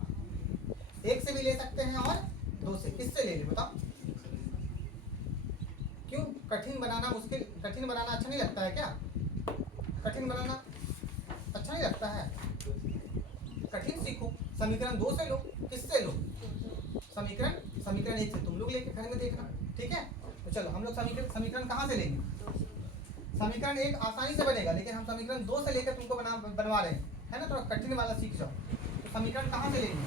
1 से भी ले सकते हैं और 2 से, किससे ले ले बताओ। क्यों कठिन बनाना मुश्किल, कठिन बनाना अच्छा नहीं लगता है क्या, कठिन बनाना अच्छा नहीं लगता है, कठिन सीखो। समीकरण 2 से लो, किससे लो, समीकरण 1 से तुम लोग लेके घर में देखना, ठीक है। तो चलो हम लोग समीकरण कहाँ से लेंगे, समीकरण 1 आसानी से बनेगा, लेकिन हम समीकरण 2 से लेकर तुमको बनवा रहे हैं, है ना, थोड़ा कठिन वाला सीख जाओ। तो समीकरण कहाँ से लेंगे,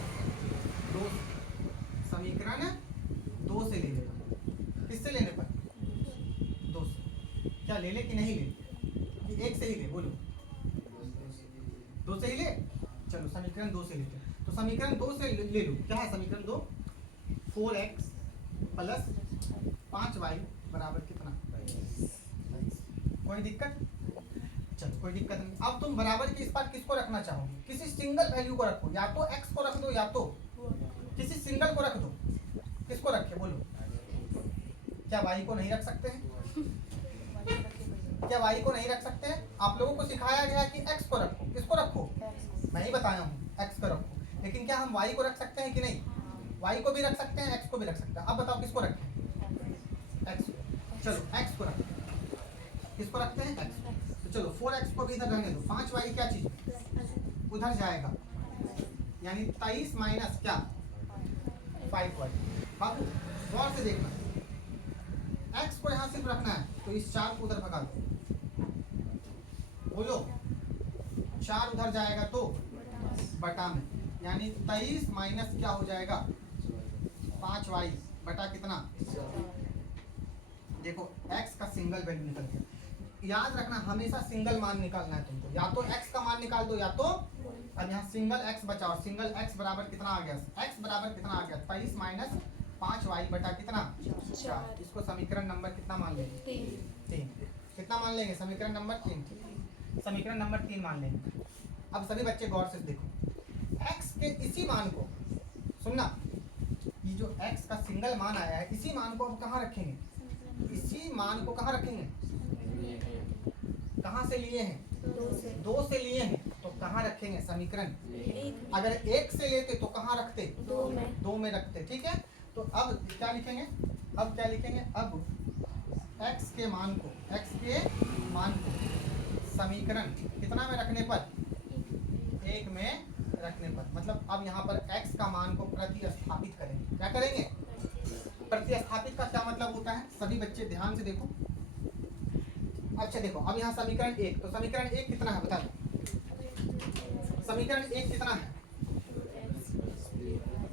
2, समीकरण 2 से ले लेना, किससे लेने पर, 2 से। क्या ले ले कि नहीं ले, कि 1 से ही ले, बोलो 2 से ही ले। चलो समीकरण 2 से लेते हैं। तो समीकरण 2 से ले लो, क्या है समीकरण 2, 4x प्लस 5y बराबर कितना, 22। कोई दिक्कत, चलो कोई दिक्कत नहीं। अब तुम बराबर की इस बार किसको रखना चाहोगे, किसी सिंगल वैल्यू को रखो, या तो x को रख दो या तो किसी सिंगल को रख दो। किसको रखे बोलो, क्या y को नहीं रख सकते हैं, क्या y को नहीं रख सकते हैं। आप लोगों को सिखाया गया कि x को रखो, किसको रखो, मैं ही बताया हूँ x को रखो, लेकिन क्या हम y को रख सकते हैं कि नहीं, y को भी रख सकते हैं, x को भी रख सकते हैं। अब बताओ किसको रखें, x को। चलो x को रखते हैं, किसको रखते हैं, x। तो चलो 4x को भी इधर रहने दो, 5y क्या चीज उधर जाएगा, यानी 23 माइनस क्या 5y। बाबू गौर से देखना, x को यहाँ सिर्फ रखना है, तो इस 4 को उधर भगा दो, बोलो 4 उधर जाएगा तो बटा में, यानी 23 माइनस क्या हो जाएगा 5y बटा कितना, देखो x का सिंगल वैल्यू निकल गया। याद रखना हमेशा सिंगल मान निकालना है तुमको, या तो x का मान निकाल दो या तो, अब यहाँ सिंगल x बचा और सिंगल x बराबर कितना आ गया, x बराबर कितना आ गया 23 माइनस 5y बटा कितना 4। इसको समीकरण नंबर कितना मान लेंगे, 3। कितना मान लेंगे, समीकरण नंबर 3, समीकरण नंबर 3 मान लेंगे। अब सभी बच्चे गौर से देखो, x के इसी मान को सुनना, ये जो x का सिंगल मान आया है इसी मान को हम कहाँ रखेंगे, इसी मान को कहाँ रखेंगे, कहाँ से लिए हैं, 2 से लिए हैं, तो कहाँ रखेंगे समीकरण, अगर 1 से लेते तो कहाँ रखते, 2 में रखते, ठीक है। तो अब क्या लिखेंगे, अब क्या लिखेंगे, अब x के मान को समीकरण कितना में रखने पर, 1 में रखने पर, मतलब अब यहाँ पर x का मान को प्रतिस्थापित करेंगे। क्या करेंगे, प्रतिस्थापित का क्या मतलब होता है, सभी बच्चे ध्यान से देखो। अच्छा देखो अब यहाँ समीकरण एक, तो समीकरण एक कितना है बता दो। समीकरण एक कितना है?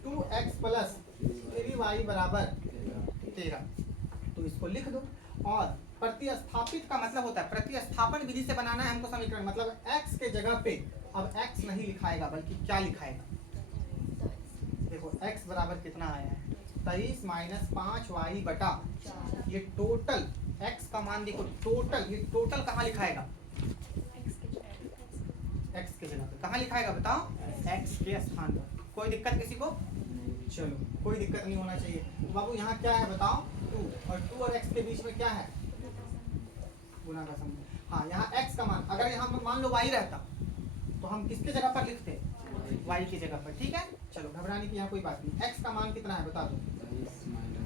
2x प्लस 3y बराबर 13। तो इसको लिख दो। और प्रतिस्थापित का मतलब होता है, प्रतिस्थापन विधि से बनाना है हमको समीकरण, मतलब x के जगह पे अब x नहीं लिखाएगा बल्कि क्या लिखाएगा। देखो x बराबर कितना आया है? 23 माइनस 5y बटा, ये टोटल x का मान देखो, टोटल ये टोटल कहाँ लिखाएगा? x के जगह पे कहाँ लिखाएगा बताओ? x के स्थान पर। कोई दिक्कत किसी को? चलो कोई दिक्कत नहीं होना चाहिए। तो बाबू यहाँ क्या है बताओ? 2 और x के बीच में क्या है? गुना का संबंध। हाँ यहाँ x का मान, अगर यहाँ पर मान लो y रहता तो हम किसके जगह पर लिखते? y की जगह पर। ठीक है, चलो घबराने की यहाँ कोई बात नहीं। x का मान कितना है बता दो?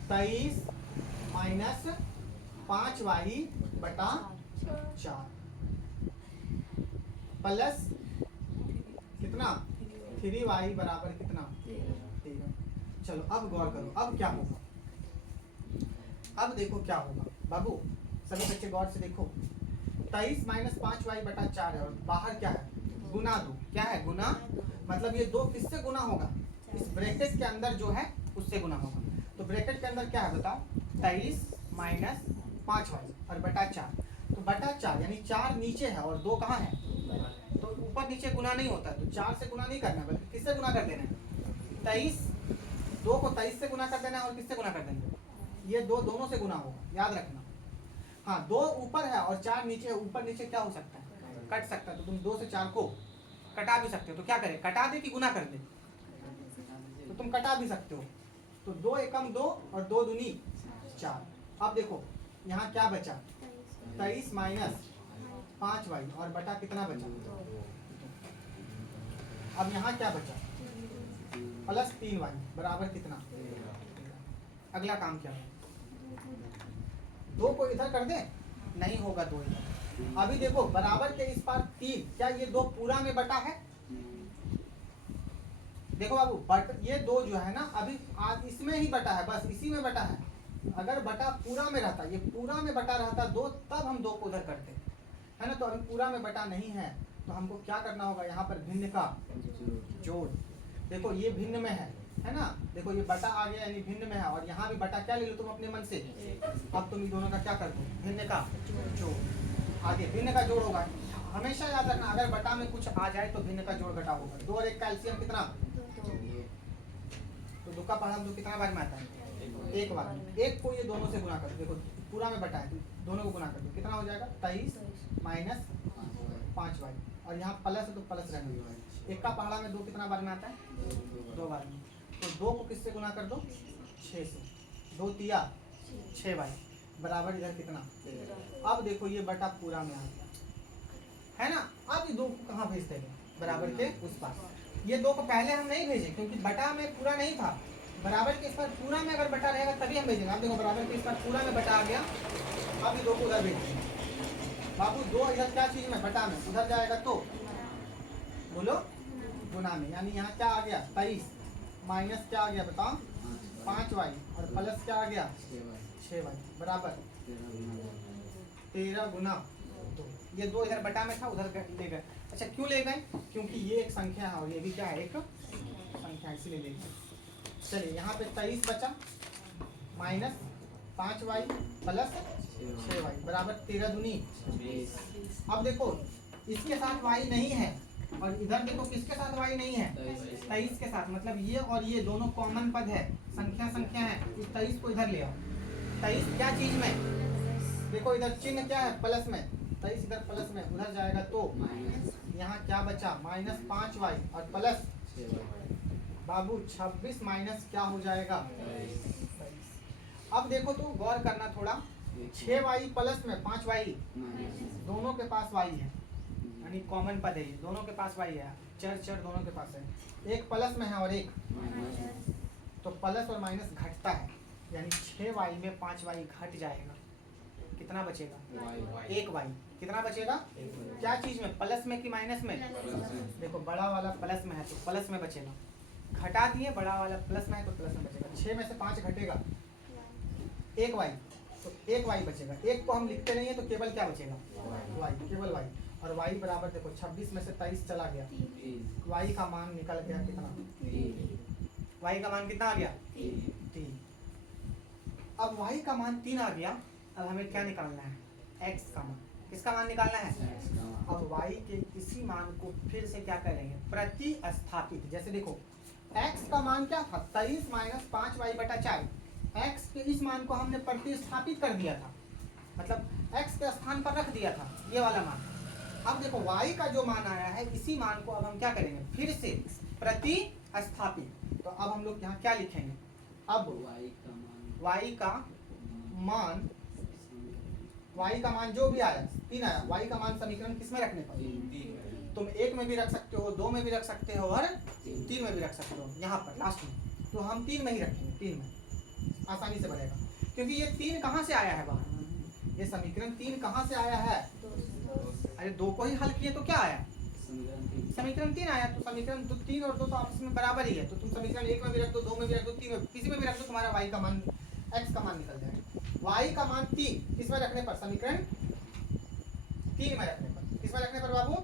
23 माइनस 5y बटा 4 प्लस कितना? 3y बराबर कितना? 13। चलो अब गौर करो, अब क्या होगा? अब देखो क्या होगा बाबू, सभी बच्चे गौर से देखो। 23 माइनस 5y बटा 4 है और बाहर क्या है? गुना 2। क्या है? गुना। मतलब ये 2 किससे गुना होगा? इस ब्रैकेट के अंदर जो है उससे गुना होगा। तो ब्रैकेट के अंदर क्या है बताओ? 23 माइनस 5y और बटा 4। तो बटा 4 यानी 4 नीचे है और 2 कहाँ है? तो ऊपर नीचे गुना नहीं होता, तो 4 से गुना नहीं करना बल्कि किससे गुना कर देना है? 23, 2 को 23 से गुना कर देना है और किससे गुना कर देना है? ये 2 दोनों से गुना होगा, याद रखना। हाँ 2 ऊपर है और 4 नीचे है, ऊपर नीचे क्या हो सकता है? कट सकता है। तो तुम 2 से 4 को कटा भी सकते हो। तो क्या करें? कटा दे कि गुना कर दे? तो तुम कटा भी सकते हो। तो 2 एकम 2 और 2 दूनी 4। अब देखो यहाँ क्या बचा? 23 माइनस 5y और बटा कितना बचा? अब यहाँ क्या बचा? प्लस 3y बराबर कितना? अगला काम क्या है? 2 को इधर कर दे? नहीं होगा 2 इधर। अभी देखो बराबर के इस पार 3, क्या ये 2 पूरा में बटा है? देखो बाबू ये 2 जो है ना अभी आज इसमें ही बटा है, बस इसी में बटा है। अगर बटा पूरा में रहता, ये पूरा में बटा रहता 2, तब हम 2 को उधर करते है ना। तो अभी पूरा में बटा नहीं है, तो हमको क्या करना होगा? यहाँ पर भिन्न का जोड़। देखो ये भिन्न में है ना। देखो ये बटा आ गया यानी भिन्न में है, और यहाँ भी बटा क्या ले लो तुम अपने मन से। अब तुम इन दोनों का क्या कर दो? भिन्न का जोड़। आगे भिन्न का जोड़ होगा। हमेशा याद रखना, अगर बटा में कुछ आ जाए तो भिन्न का जोड़ घटा होगा। 2 और 1 का एलसीएम कितना? तो 2 का पहाड़ा 2 कितना बार में आता है? 1 बार। 1 को ये दोनों से गुना कर दो। देखो पूरा में बटा है तो दोनों को गुना कर दो, कितना हो जाएगा? 23 माइनस 5y और यहाँ प्लस है तो प्लस रहने दो। 1 का पहाड़ा में 2 कितना बार में आता है? 2 बार में। तो 2 को किससे गुना कर दो? 6 से। 2 तिया 6y बराबर इधर कितना? अब देखो ये बटा पूरा में आ गया है ना। अब ये 2 को कहाँ भेज देंगे? बराबर के उस पार। ये 2 को पहले हम नहीं भेजे क्योंकि बटा में पूरा नहीं था। बराबर के इस पर पूरा में अगर बटा रहेगा तभी हम भेजेंगे। अब देखो बराबर के इस पर पूरा में बटा आ गया, अब ये 2 को उधर भेजेंगे। बाबू 2 इधर क्या चीज में? बटा में। उधर जाएगा तो बोलो गुना में। यानी यहाँ क्या आ गया? 23 माइनस क्या आ गया बताओ? 5y और प्लस क्या आ गया? 6y बराबर 13 गुना 2। ये 2 इधर बटा में था, उधर ले गए। अच्छा क्यों ले गए? क्योंकि ये एक संख्या है और ये भी क्या है? एक संख्या, इसीलिए ले गए। चलिए यहाँ पे 23 बचा माइनस 5y प्लस 6y बराबर 13 दूनी 20। अब देखो इसके साथ y नहीं है और इधर देखो किसके साथ y नहीं है? 23 के साथ। मतलब ये और ये दोनों कॉमन पद है, संख्या है। इस 23 को इधर ले आओ। 23 क्या चीज में? देखो इधर चिन्ह क्या है? प्लस में। 23 इधर प्लस में, उधर जाएगा तो यहाँ क्या बचा? माइनस 5y और प्लस बाबू 26 माइनस क्या हो जाएगा? 23। अब देखो तो गौर करना थोड़ा, 6y प्लस में 5y दोनों के पास y है, यानी कॉमन पद है, दोनों के पास y है। चर दोनों के पास है। एक प्लस में है और एक, तो प्लस और माइनस घटता है, यानी 6y में 5y घट जाएगा। कितना बचेगा? 1y। कितना बचेगा? क्या चीज में? प्लस में कि माइनस में? देखो बड़ा वाला प्लस में है तो प्लस में बचेगा। घटा दिए, बड़ा वाला प्लस में है तो प्लस में बचेगा। 6 में से 5 घटेगा 1y, तो एक y बचेगा, एक को हम लिखते नहीं है तो केवल क्या बचेगा, y, केवल y। और y बराबर देखो 26 में से 23 चला गया, y का मान निकल गया कितना, y का मान कितना आ गया, 3। अब y का मान 3 आ गया। अब हमें क्या निकालना है, x का मान। किसका मान निकालना है, अब y के इसी मान को फिर से क्या करेंगे, प्रतिस्थापित। जैसे देखो x का मान क्या था, 23 माइनस 5y/4। x के इस मान को हमने प्रतिस्थापित कर दिया था, मतलब x के स्थान पर रख दिया था ये वाला मान। अब देखो y का जो मान आया है, इसी मान को अब हम क्या करेंगे, फिर से प्रतिस्थापित। तो अब हम लोग यहाँ क्या लिखेंगे, अब y का मान जो भी आया 3 आया, y का मान समीकरण किसमें रखने पर, तुम 1 में भी रख सकते हो, 2 में भी रख सकते हो और 3 में भी रख सकते हो। यहाँ पर लास्ट में तो हम 3 में ही रखेंगे, 3 में आसानी से बढ़ेगा, क्योंकि ये 3 कहाँ से आया है बाहर, ये समीकरण 3 कहाँ से आया है, अरे 2 को ही हल किए तो क्या आया, समीकरण 3 आया। तो समीकरण 3 और 2 तो आपस में बराबर ही है, तो तुम समीकरण 1 में भी रख दो, 2 में भी रख दो, 3 में, किसी में भी रख दो, तुम्हारा y का मान, x का मान निकल जाएगा। y का मान 3 किसमें रखने पर, समीकरण 3 में रखने पर, किसमें रखने पर बाबू,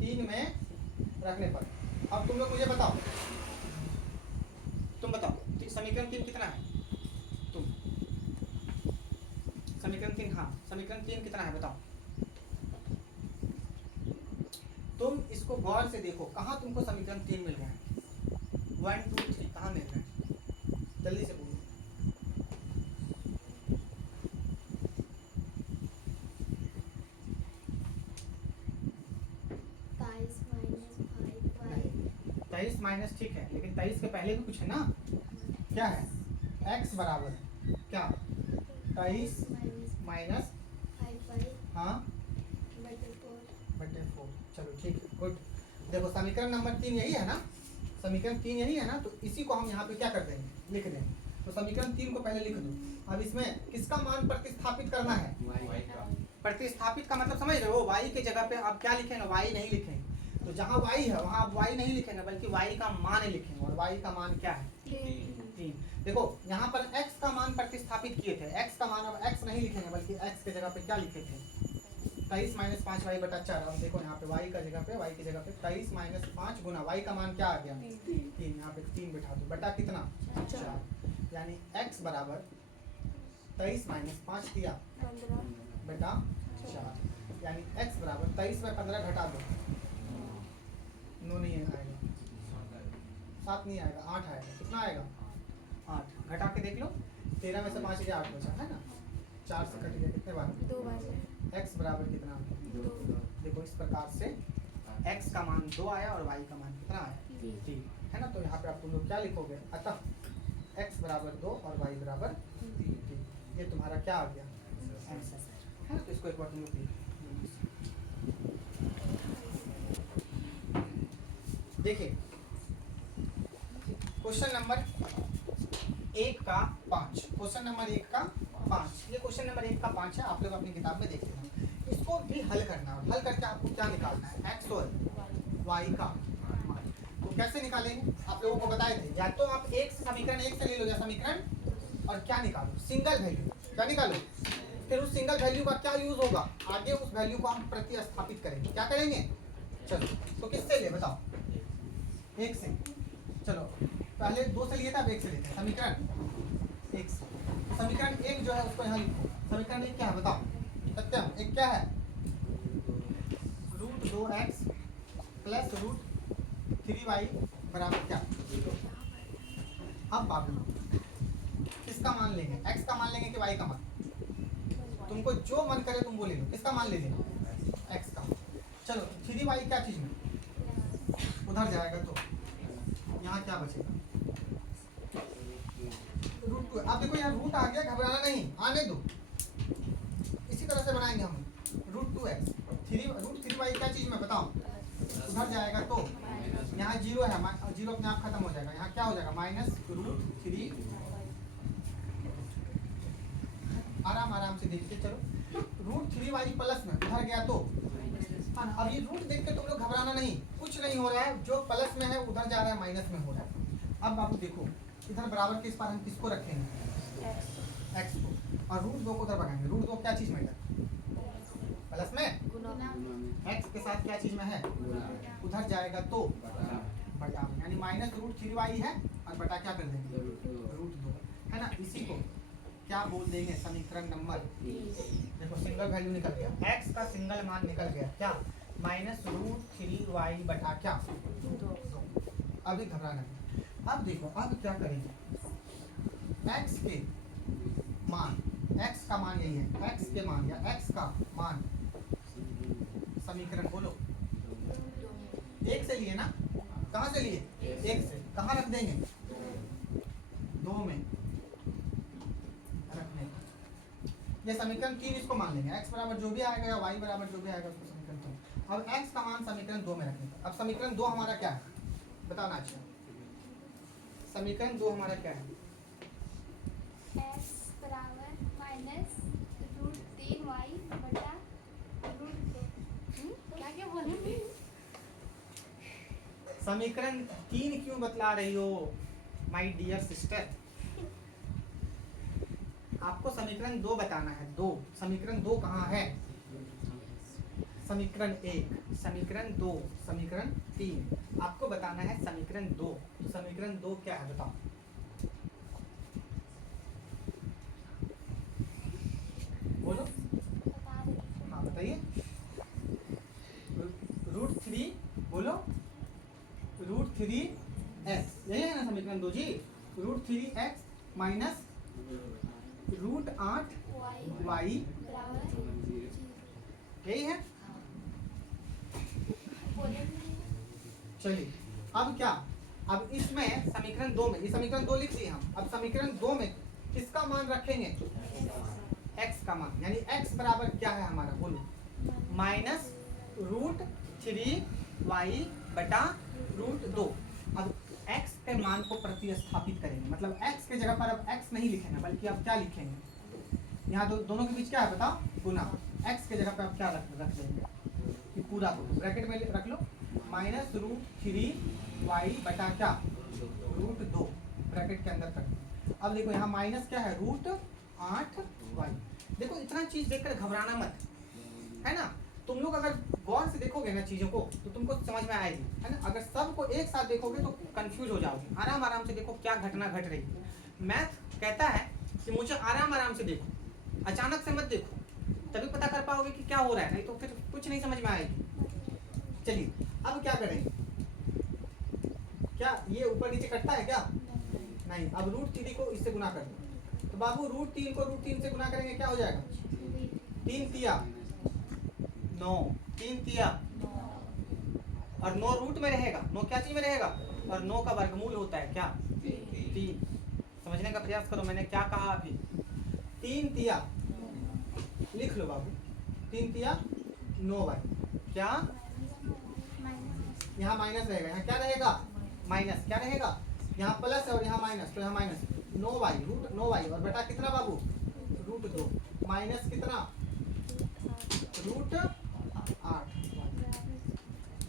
3 में रखने पर। अब तुम लोग मुझे बताओ, तुम बताओ समीकरण 3 कितना है, तुम समीकरण 3, हाँ समीकरण 3 कितना है बताओ। तुम इसको गौर से देखो, कहाँ तुमको समीकरण 3 मिल गया है, 1 2 3 कहाँ मिल रहे हैं, जल्दी से बोलो। 23 माइनस, ठीक है, लेकिन 23 के पहले भी कुछ है ना, क्या है, x बराबर क्या, 23 माइनस, हाँ बटे 4। चलो ठीक है, गुड। देखो समीकरण नंबर 3 यही है ना, समीकरण 3 यही है ना, तो इसी को हम यहाँ पे क्या कर देंगे, लिख देंगे। तो समीकरण 3 को पहले लिख दो। अब इसमें किसका मान प्रतिस्थापित करना है, प्रतिस्थापित का मतलब समझ रहे हो, y की जगह पे आप क्या लिखेंगे, y नहीं लिखेंगे। तो जहाँ y है वहाँ आप y नहीं लिखेंगे, बल्कि y का मान लिखेंगे, और y का मान क्या है, 3। देखो यहाँ पर x का मान प्रतिस्थापित किए थे, x का मान अब x नहीं लिखेंगे, बल्कि x के जगह पे क्या लिखे थे, 23 माइनस 5y/4। अब देखो यहाँ पे y का जगह पे, y की जगह पे 23 माइनस 5 गुना y का मान क्या आ गया, 3। यहाँ पे 3 बिठा दो, बटा कितना, 4। यानी x बराबर 23 माइनस 5 दिया बटा 4, यानी x बराबर 23 में 15 घटा दो, 9 नहीं आएगा, 7 नहीं आएगा, 8 आएगा, कितना आएगा, 8। घटा के देख लो, 13 में से 5 गया, 8 बचा है ना, 4 से कट गया, कितने बार, 2 बार। x बराबर कितना, 2। देखो इस प्रकार से x का मान 2 आया और y का मान कितना आया, 3 है ना। तो यहाँ पे आप तुम लोग क्या लिखोगे, अतः x बराबर 2 और y बराबर 3। ये तुम्हारा क्या आ गया, आंसर है ना। तो इसको एक बार तुम लोग देखिए, क्वेश्चन नंबर 1 का 5, क्वेश्चन नंबर 1 का 5, ये क्वेश्चन नंबर 1 का 5 है, आप लोग अपनी किताब में देख लेना। इसको भी हल करना है, हल करके आपको क्या निकालना है, x और y का मान। तो कैसे निकालेंगे, आप लोगों को बताए थे, या तो आप एक समीकरण 1 से ले लो, या समीकरण और क्या निकालो, सिंगल वैल्यू, क्या निकालो, फिर उस सिंगल वैल्यू का क्या यूज होगा, आगे उस वैल्यू को हम प्रतिस्थापित करेंगे, क्या करेंगे। चलो तो किससे ले बताओ, 1 से। चलो पहले 2 से लिए थे, अब 1 से लेते हैं, समीकरण 1 से। समीकरण 1 जो है उसको यहाँ लिखो, समीकरण 1 क्या है बताओ, सत्यम 1 क्या है, √2x प्लस √3y बराबर क्या, अब बाबू किसका मान लेंगे, x का मान लेंगे कि y का मान, तुमको जो मन करे तुम वो ले लो, किसका मान ले लेना, x का। चलो 3y क्या चीज में उधर जाएगा, तो यहाँ क्या बचेगा, √2। अब देखो यहाँ रूट आ गया, घबराना नहीं, आने दो, इसी तरह से बनाएंगे हम, √2x, √3y क्या चीज में बताओ, उधर जाएगा तो यहाँ 0 है, 0 अपने आप खत्म हो जाएगा, यहाँ क्या हो जाएगा, -√3। आराम आराम से देखते चलो, √3y प्लस में उधर गया तो, अब ये रूट देख के तुम लोग घबराना नहीं, कुछ नहीं हो रहा है, जो प्लस में है उधर जा रहा है, माइनस में हो रहा है। अब बाबू देखो इधर बराबर के इस पर हम किसको रखेंगे, एक्स को, और रूट 2 को उधर भगाएंगे। रूट 2 क्या चीज में है? प्लस में। एक्स के साथ क्या चीज में है? उधर जाएगा तो बटा में, यानी माइनस रूट 3y है और बटा क्या कर देंगे? रूट 2 है ना। इसी को क्या बोल देंगे? समीकरण नंबर, देखो सिंगल वैल्यू निकल गया, एक्स का सिंगल मान निकल गया क्या? माइनस रूट 3y बटा क्या? 2। अभी घबराना नहीं। अब देखो अब क्या करेंगे, एक्स के मान, एक्स का मान यही है, एक्स के मान या एक्स का मान समीकरण बोलो, एक से लिए ना, कहाँ से लिए? एक से, कहाँ रख देंगे? 2 में रखने। ये समीकरण 3 इसको मान लेंगे, x बराबर जो भी आएगा या y बराबर जो भी आएगा उसको समीकरण 3। अब x का मान समीकरण 2 में रखने का। अब समीकरण 2 हमारा क्या है बताओ ना। अच्छा समीकरण 2 हमारा क्या है? x बराबर माइनस रूट 3y बटा रूट 2। क्या बोलेंगे? समीकरण 3 क्यों बतला रही हो माय डियर सिस्टर? आपको समीकरण 2 बताना है। 2 समीकरण 2 कहाँ है? समीकरण 1, समीकरण 2, समीकरण 3। आपको बताना है समीकरण 2। तो समीकरण 2 क्या है बताओ? बोलो। हाँ बताइए। रूट 3 बोलो। रूट 3x, यही है ना समीकरण 2 जी। Root 3x minus root 8y, यही है। चलिए अब क्या, अब इसमें समीकरण 2 में, ये समीकरण 2 लिख दिए हम। अब समीकरण 2 में किसका मान रखेंगे? x का मान, यानी x बराबर क्या है हमारा बोलो? माइनस रूट 3y बटा रूट 2। अब x के मान को प्रतिस्थापित करेंगे, मतलब x के जगह पर अब x नहीं लिखेंगे बल्कि अब क्या लिखेंगे? यहाँ दोनों के बीच क्या है बताओ? गुना। x के जगह पर अब क्या रख देंगे कि पूरा को ब्रैकेट में रख लो, माइनस रूट 3y बटा क्या? रूट 2 ब्रैकेट के अंदर कर दो। अब देखो यहाँ माइनस क्या है? Root 8y। देखो इतना चीज देखकर घबराना मत, है ना। तुम लोग अगर गौर से देखोगे ना चीजों को तो तुमको समझ में आएगी, है ना। अगर सबको एक साथ देखोगे तो कंफ्यूज हो जाओगे। आराम आराम से देखो क्या घटना घट रही है। मैथ कहता है कि मुझे आराम आराम से देखो, अचानक से मत देखो, तभी पता कर पाओगे कि क्या हो रहा है, नहीं तो फिर कुछ नहीं समझ में आएगी। चलिए अब क्या करेंगे? क्या ये ऊपर नीचे कटता है क्या? नहीं। अब रूट 3 को इससे गुना कर दो, तो बाबू रूट 3 को रूट 3 से गुना करेंगे क्या हो जाएगा? 3 तिया 9, 3 तिया और 9 रूट में रहेगा। 9 क्या चीज में रहेगा? और 9 का वर्गमूल होता है क्या? 3। समझने का प्रयास करो मैंने क्या कहा अभी। 3 तिया लिख लो बाबू, 3 तिया 9y। क्या यहाँ माइनस रहेगा, यहाँ क्या रहेगा? माइनस। क्या रहेगा? यहाँ प्लस है और यहाँ माइनस, तो यहाँ माइनस 9y रूट 9y और बेटा कितना बाबू? रूट 2 माइनस कितना? रूट 8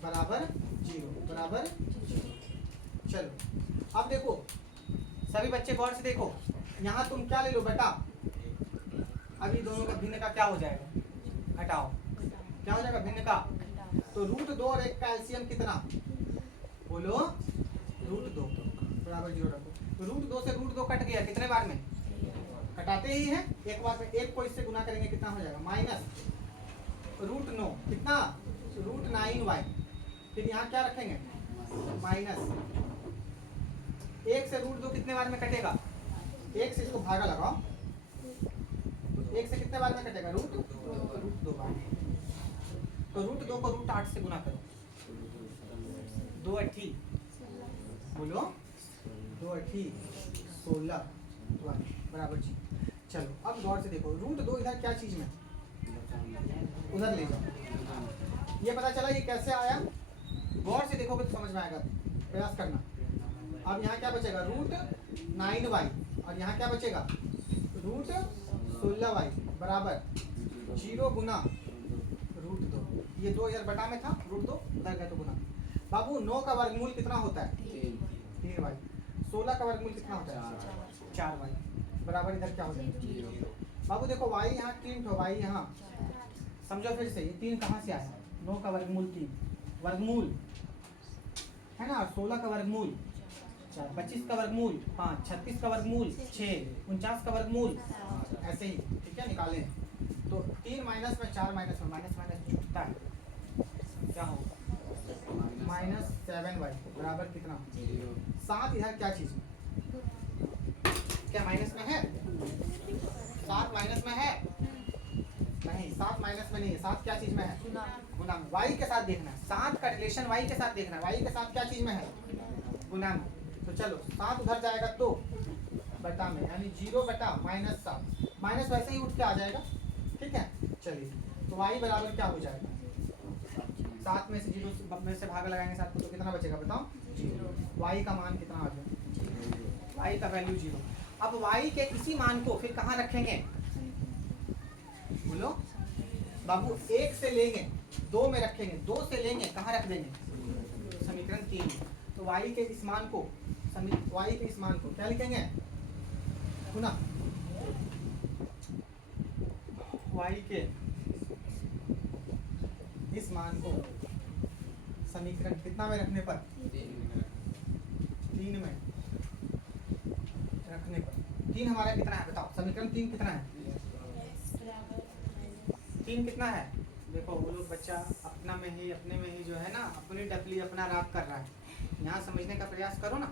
बराबर 0 बराबर 0। चलो अब देखो सभी बच्चे गौर से देखो, यहाँ तुम क्या ले लो बेटा? अभी दोनों का भिन्न का क्या हो जाएगा? घटाओ। क्या हो जाएगा भिन्न का? तो रूट 2 और 1 का एलसीएम कितना बोलो? रूट 2 बराबर 0 रखो। तो रूट 2 से रूट 2 कट गया, कितने बार में? कटाते ही है एक बार में। एक को इससे गुना करेंगे कितना हो जाएगा? माइनस रूट 9 कितना? Root 9y। फिर यहाँ क्या रखेंगे? माइनस 1 से रूट 2 कितने बार में कटेगा? 1 से इसको भागा लगाओ, 1 से कितने बार में कटेगा? रूट 2 बार। तो रूट 2 को रूट 8 से गुना करो, 2 8 बोलो, 2 8 16 बराबर जी। चलो अब गौर से देखो, रूट 2 इधर क्या चीज में? उधर ले जाओ। ये पता चला ये कैसे आया? गौर से देखोगे तो समझ में आएगा, प्रयास करना। अब यहाँ क्या बचेगा? रूट 9y और यहाँ क्या बचेगा? रूट 16y बराबर 0 गुना रूट 2। ये 2 इधर बटा में था, रूट 2 उधर गया तो गुना। बाबू 9 का वर्गमूल कितना होता है? 3y। 16 का वर्गमूल कितना होता है? 4y। बराबर इधर क्या हो जाएगा? बाबू देखो y यहाँ 3 ठो, y यहाँ समझो फिर से, ये 3 कहाँ से आया? 9 का वर्गमूल 3, वर्गमूल है ना, 16 का वर्गमूल 4, 25 का वर्गमूल 5, 36 का वर्गमूल 6, 49 का वर्गमूल ऐसे ही, ठीक है, निकालें। तो 3 माइनस में 4 माइनस में माइनस माइनस छूटता है, क्या होगा? -7y बराबर कितना? 7 इधर क्या चीज है? क्या माइनस में है? 7 माइनस में है? नहीं, 7 माइनस में नहीं है, 7 क्या चीज में है? गुना में। y के साथ देखना है, 7 का रिलेशन y के साथ देखना है, y के साथ क्या चीज में है? गुना में। तो चलो 7 उधर जाएगा तो बटा में, यानी 0 बटा -7, माइनस वैसे ही उठ के आ जाएगा, ठीक है। चलिए तो y बराबर क्या हो जाएगा? 7 में से 0 में से भाग लगाएंगे 7 को, तो कितना बचेगा बताओ? 0। y का मान कितना आ जाएगा? y का वैल्यू 0। अब y के इसी मान को फिर कहाँ रखेंगे? बोलो बाबू, 1 से लेंगे 2 में रखेंगे, 2 से लेंगे कहाँ रख देंगे? समीकरण 3 में। तो y के इस मान को, y के इस मान को क्या लिखेंगे? सुना, y के इस मान को समीकरण कितना में रखने पर? 3 में रखने पर। 3 हमारा कितना है बताओ? समीकरण 3 कितना है? 3 कितना है? देखो वो लोग बच्चा अपने में ही जो है ना, अपनी डफली अपना राग कर रहा है, यहाँ समझने का प्रयास करो ना।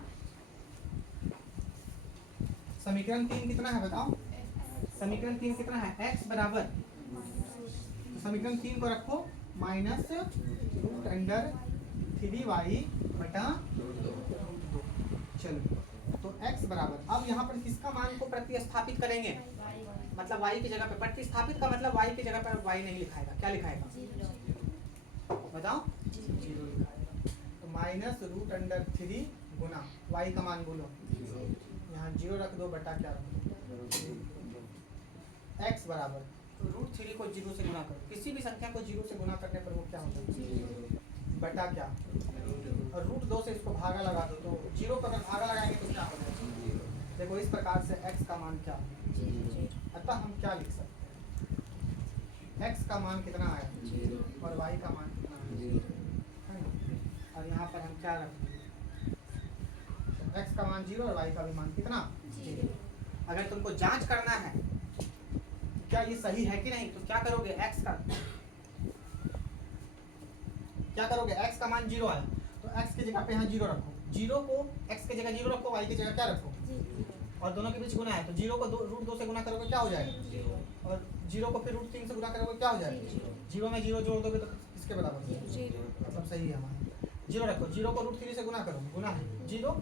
समीकरण 3 कितना है बताओ? समीकरण 3 कितना है? x बराबर, समीकरण 3 को रखो -√3y बटा 2। चलो तो x बराबर, अब यहाँ पर किसका मान को प्रतिस्थापित करेंगे? मतलब y की जगह पे प्रतिस्थापित का मतलब y की जगह पर y नहीं लिखाएगा, क्या लिखाएगा बताओ? 0 लिखाएगा। तो -√3 गुना y का मान बोलो, यहाँ 0 रख दो बटा क्या रख दो? x बराबर, तो √3 को 0 से गुना करो, किसी भी संख्या को 0 से गुना करने पर वो क्या होता है? बटा क्या? और √2 से इसको भागा लगा दो, तो 0 पर अगर भागा लगाएंगे तो क्या होगा? देखो इस प्रकार से x का मान क्या है? अतः हम क्या लिख सकते हैं? x का मान कितना आया और y का मान कितना आया, और यहाँ पर हम क्या रखेंगे? x का मान 0 और y का भी मान कितना? 0। अगर तुमको जांच करना है क्या ये सही है कि नहीं, तो क्या करोगे? x का क्या करोगे? x का मान 0 आया तो x की जगह पे यहाँ 0 रखो, 0 को x की जगह 0 रखो, y की जगह क्या रखो? और दोनों के बीच गुना है, तो 0 को √2 से गुना करोगे क्या हो जाएगा? और 0 को फिर √3 से गुना करोगे क्या हो जाएगा? 0 में 0 जोड़ दोगे तो किसके बराबर? मतलब सही है हमारा। 0 रखो, 0 को √3 से गुना करो, गुना है 0,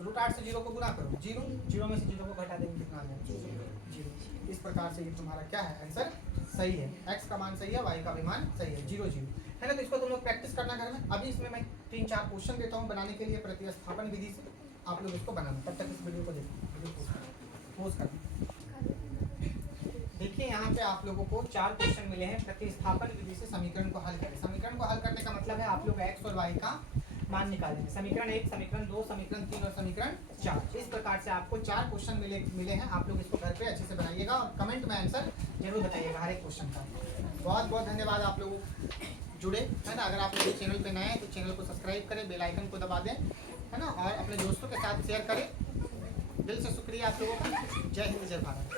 √8 से 0 को गुना करो 0, 0 में से 0 को घटा देंगे कितना आ जाएगा? 0। इस प्रकार से ये तुम्हारा क्या है? आंसर सही है, x का मान सही है, y का भी मान सही है, 0 0 है ना। तो इसको तुम लोग प्रैक्टिस करना घर में। अभी इसमें मैं 3-4 क्वेश्चन देता हूँ बनाने के लिए प्रतिस्थापन विधि से, आप लोग इसको बनाना। तब तक इस वीडियो को देखो, पोज करना। देखिए यहाँ पे आप लोगों को 4 क्वेश्चन मिले हैं प्रतिस्थापन विधि से समीकरण को हल करें। समीकरण को हल करने का मतलब है आप लोग x और y का मान निकालेंगे। समीकरण 1, समीकरण 2, समीकरण 3 और समीकरण 4। इस प्रकार से आपको 4 क्वेश्चन मिले हैं। आप लोग इसको घर पे अच्छे से बनाइएगा और कमेंट में आंसर जरूर बताइएगा हर एक क्वेश्चन का। बहुत बहुत धन्यवाद आप लोगों जुड़े, है ना। अगर आप लोग चैनल पे नए हैं तो चैनल को सब्सक्राइब करें, बेल आइकन को दबा दें, है ना, और अपने दोस्तों के साथ शेयर करें। दिल से शुक्रिया आप लोगों का। जय हिंद, जय भारत।